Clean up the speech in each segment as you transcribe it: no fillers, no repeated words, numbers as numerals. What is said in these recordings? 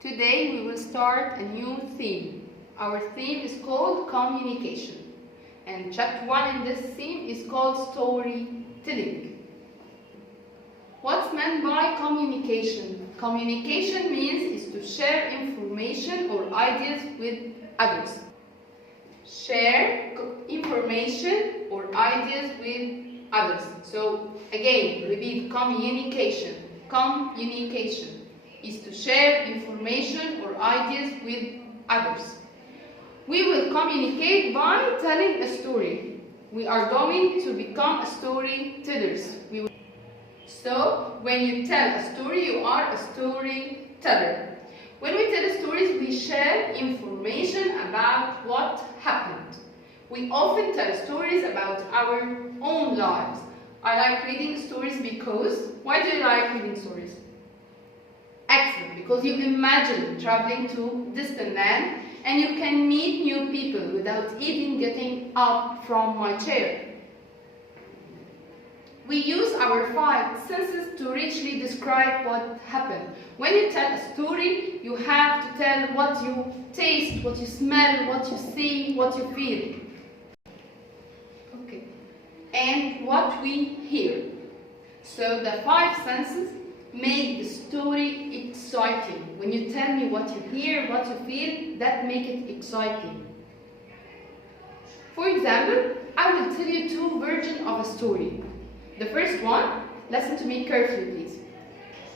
Today we will start a new theme. Our theme is called communication. And chapter 1 in this theme is called storytelling. What's meant by communication? Communication means is to share information or ideas with others. Share information or ideas with others. So again, repeat communication. Communication is to share information or ideas with others. We will communicate by telling a story. We are going to become storytellers. So, when you tell a story, you are a storyteller. When we tell stories, we share information about what happened. We often tell stories about our own lives. I like reading stories because... Why do you like reading stories? Excellent, because you imagine traveling to distant land and you can meet new people without even getting up from my chair. We use our 5 senses to richly describe what happened. When you tell a story, you have to tell what you taste, what you smell, what you see, what you feel. Okay. And what we hear. So the 5 senses make the story exciting. When you tell me what you hear, what you feel, that makes it exciting. For example, I will tell you 2 versions of a story. The first one, listen to me carefully please.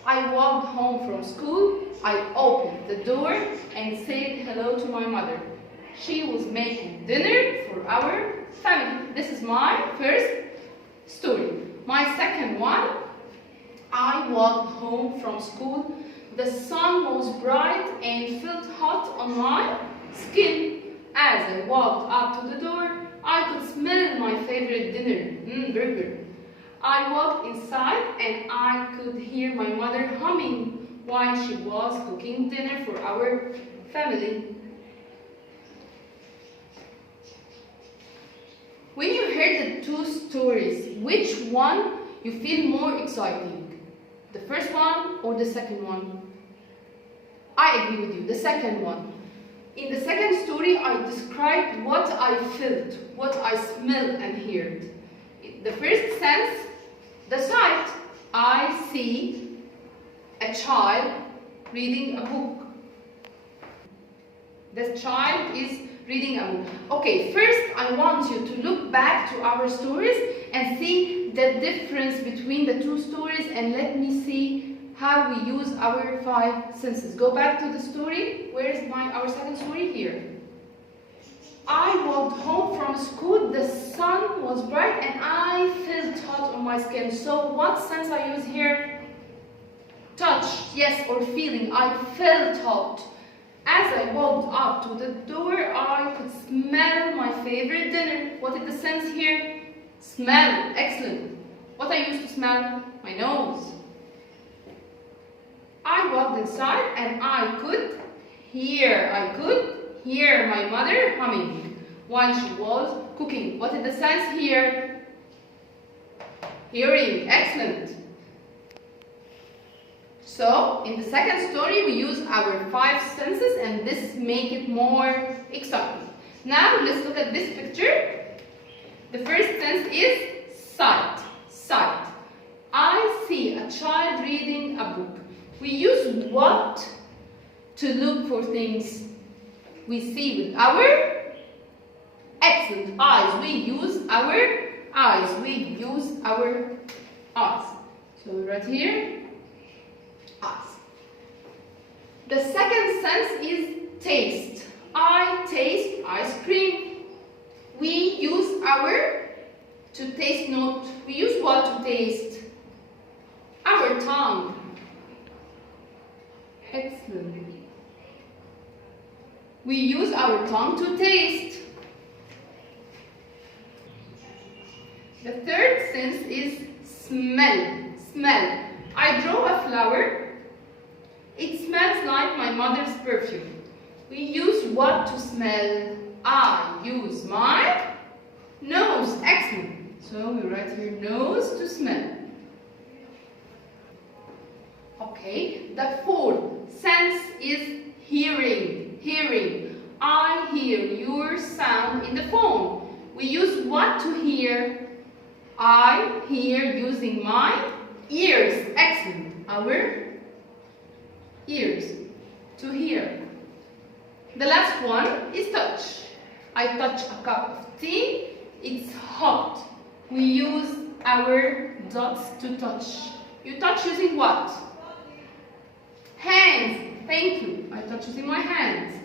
I walked home from school, I opened the door and said hello to my mother. She was making dinner for our family. This is my first story. My second one, I walked home from school. The sun was bright and felt hot on my skin. As I walked up to the door, I could smell my favorite dinner, burger. I walked inside and I could hear my mother humming while she was cooking dinner for our family. When you heard the 2 stories, which one you feel more exciting? The first one or the second one? I agree with you, the second one. In the second story, I described what I felt, what I smelled and heard. The first sense, the sight. I see a child reading a book. The child is reading a book. Okay, first I want you to look back to our stories and see the difference between the 2 stories, and let me see how we use our 5 senses. Go back to the story. Where is our second story? Here. I walked home from school, the sun was bright and I felt hot on my skin. So what sense I use here? Touch, yes, or feeling. I felt hot. As I walked up to the door, I could smell my favorite dinner. What is the sense here? Smell, excellent. What I used to smell? My nose. I walked inside and I could hear my mother humming while she was cooking. What is the sense here? Hearing, excellent. So, in the second story, we use our 5 senses and this makes it more exciting. Now, let's look at this picture. The first sense is sight. Sight. I see a child reading a book. We use what to look for things? We see with our excellent eyes. We use our eyes. We use our eyes. So right here, eyes. The second sense is taste. I taste ice cream. We use our to taste note. We use what to taste? Our tongue. Excellent. We use our tongue to taste. The third sense is smell. Smell. I draw a flower. It smells like my mother's perfume. We use what to smell? I use my nose. Excellent. So we write here nose to smell. Okay. Okay. The fourth sense is hearing. Hearing. I hear your sound in the phone. We use what to hear? I hear using my ears. Excellent. Our ears to hear. The last one is touch. I touch a cup of tea. It's hot. We use our dots to touch. You touch using what? Hands. Thank you. I touch using my hands.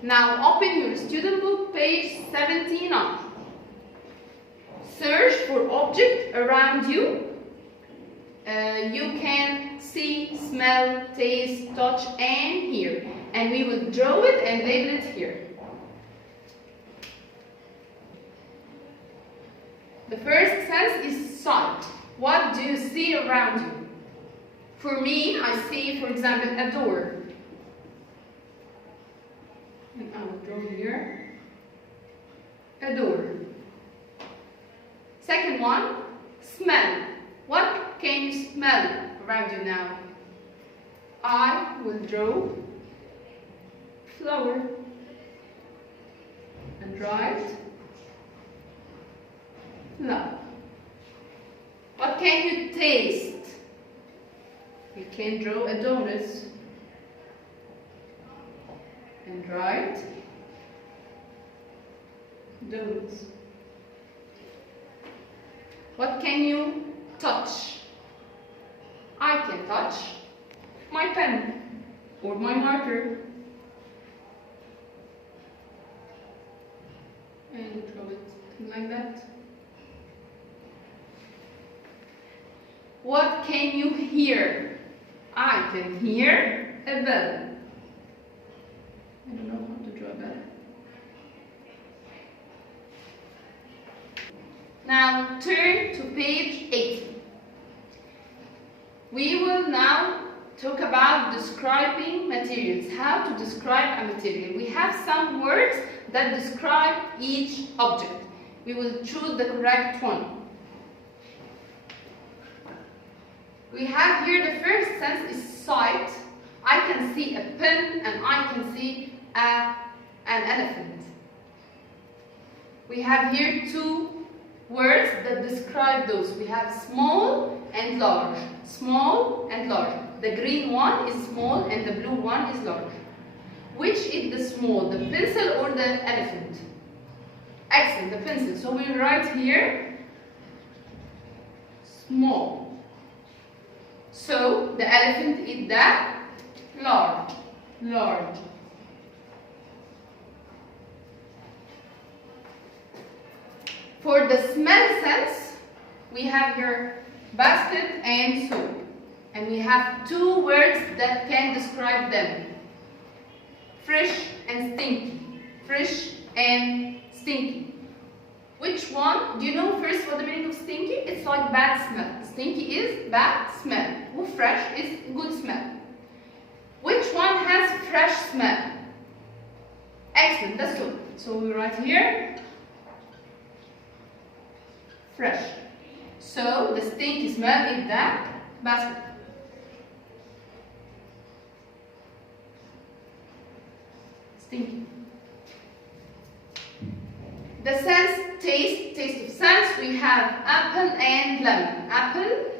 Now open your student book, page 79. Search for object around you. You can see, smell, taste, touch, and hear. And we will draw it and label it here. The first sense is sight. What do you see around you? For me, I see, for example, a door. And I will draw here a door. Second one, smell. What can you smell around you now? I will draw flower and write love. What can you taste? You can draw a donut and write donuts. What can you touch? I can touch my pen or my marker and draw it like that. What can you hear? I can hear a bell. I don't know how to draw a bell. Now turn to page 80. We will now talk about describing materials, how to describe a material. We have some words that describe each object. We will choose the correct one. We have here the first sense is sight. I can see a pen and I can see an elephant. We have here two words that describe those. We have small and large. Small and large. The green one is small and the blue one is large. Which is the small, the pencil or the elephant? Excellent, the pencil. So we write here small. So the elephant is the large. Large. For the smell sense, we have here basket and soap. And we have two words that can describe them. Fresh and stinky. Fresh and stinky. Which one? Do you know first what the meaning of stinky? It's like bad smell. Stinky is bad smell. Fresh is good smell. Which one has fresh smell? Excellent, that's good. So we write here fresh. So the stinky smell is the basket. Stinky. The sense taste of sense, we have apple and lemon. Apple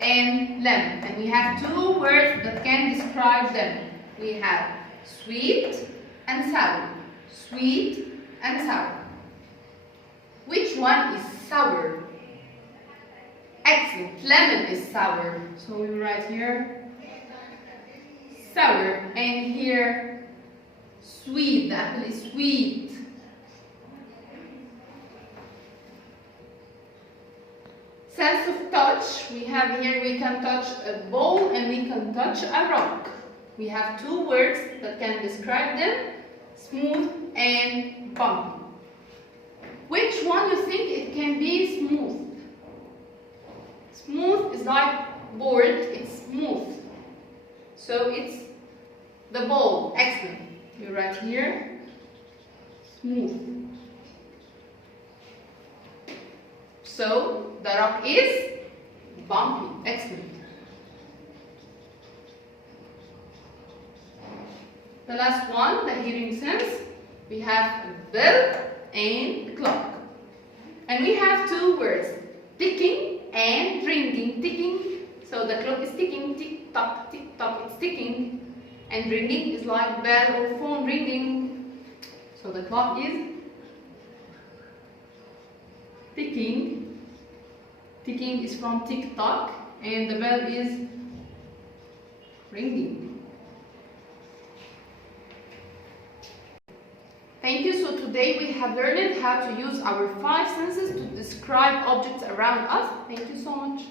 and lemon. And we have two words that can describe them. We have sweet and sour. Sweet and sour. Which one is sour? Excellent. Lemon is sour. So we write here sour. And here sweet. The apple is sweet. Sense of touch, we have here, we can touch a ball and we can touch a rock. We have two words that can describe them, smooth and bumpy. Which one you think it can be smooth? Smooth is like board, it's smooth. So it's the ball, excellent. You write here, smooth. So the rock is bumpy. Excellent. The last one, the hearing sense. We have bell and clock. And we have two words, ticking and ringing. Ticking, so the clock is ticking, tick tock, it's ticking. And ringing is like bell or phone ringing. So the clock is ticking. Ticking is from tick tock, and the bell is ringing. Thank you. So today we have learned how to use our 5 senses to describe objects around us. Thank you so much.